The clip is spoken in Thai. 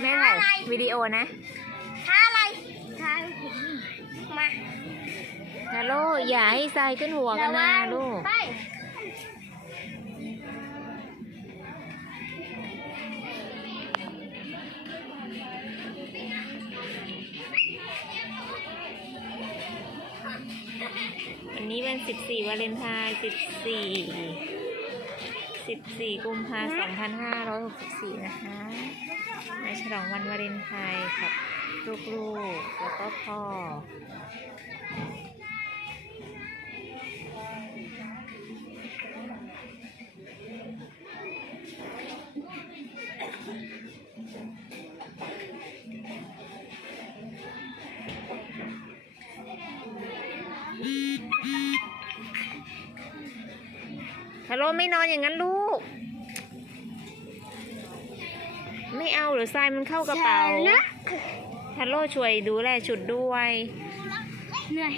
แม่ถ่ายวิดีโอนะท้าอะไรท้ามานะลูกอย่าให้ทรายขึ้นหัวกันนะลูกไป วันนี้วันสิบสี่วาเลนไทน์สิบสี่สิบสี่กุมภาสองพันห้าร้อยหกสิบสี่นะคะมาฉลองวันวาเลนไทน์กับลูกๆแล้วก็พ่อ ฮัลโหลไม่นอนอย่างนั้นลูก ไม่เอาหรือทรายมันเข้ากระเป๋านะฮัลโหลช่วยดูแลชุดด้วย เหนื่อย